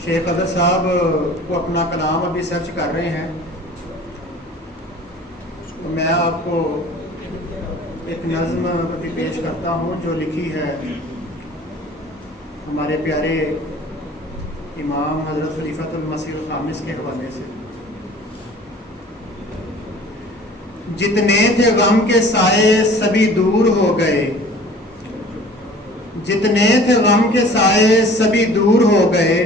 Sheikh other साहब को अपना कलाम अभी सर्च कर रहे हैं, तो मैं आपको एक नज़्म अभी पेश करता हूँ जो लिखी है हमारे प्यारे इमाम हज़रत खलीफतुल मसीह खामिस के हवाले से। जितने थे गम के साए सभी दूर हो गए, जितने थे गम के साए सभी दूर हो गए,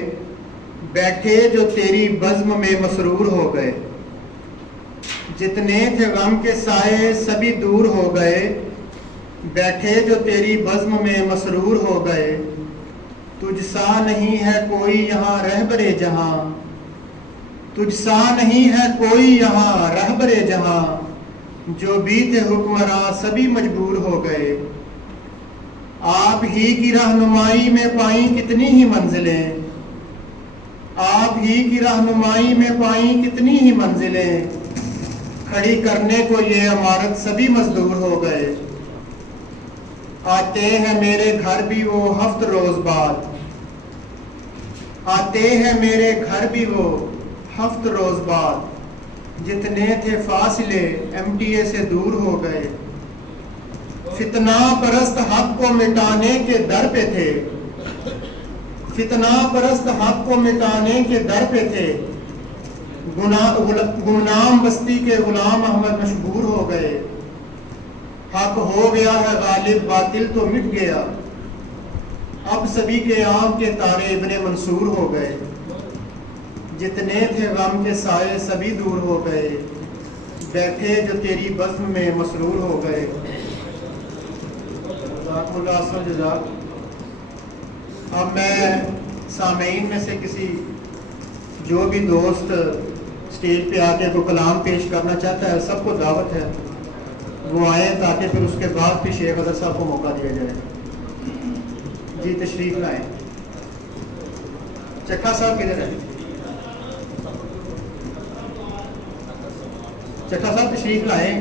बैठे जो तेरी बज़्म में मसरूर हो गए। जितने थे गम के साए सभी दूर हो गए, बैठे जो तेरी बज़्म में मसरूर हो गए। तुझसा नहीं है कोई यहाँ रहबरे जहाँ, तुझसा नहीं है कोई यहाँ रहबरे जहाँ, जो भी थे हुक्मरां सभी मजबूर हो गए। आप ही की रहनुमाई में पाई कितनी ही मंजिलें, आप ही की रहनुमाई में पाई कितनी ही मंजिलें, खड़ी करने को ये इमारत सभी मजदूर हो गए। आते हैं मेरे घर भी वो हफ्त रोज बाद, आते हैं मेरे घर भी वो हफ्त रोज बाद, जितने थे फासले MTA से दूर हो गए। फितना परस्त हक को मिटाने के दर पे थे, फितना परस्त हक को मिटाने के दर पे थे। गुमनाम बस्ती के गुलाम अहमद मशहूर हो गए। हक हो गया है गालिब बातिल तो मिट गया, अब सभी के आँख के तारे इब्ने मंसूर हो गए। जितने थे गम के साए सभी दूर हो गए, बैठे जो तेरी बज़्म में मसरूर हो गए। अब मैं सामीन में से किसी जो भी दोस्त स्टेज पे आके कोई कलाम पेश करना चाहता है, सबको दावत है वो आए, ताकि फिर उसके बाद फिर शेख अदर साहब को मौका दिया जाए। जी तशरीफ लाएं। चक्का साहब किधर है? चक्का साहब तशरीफ लाएं।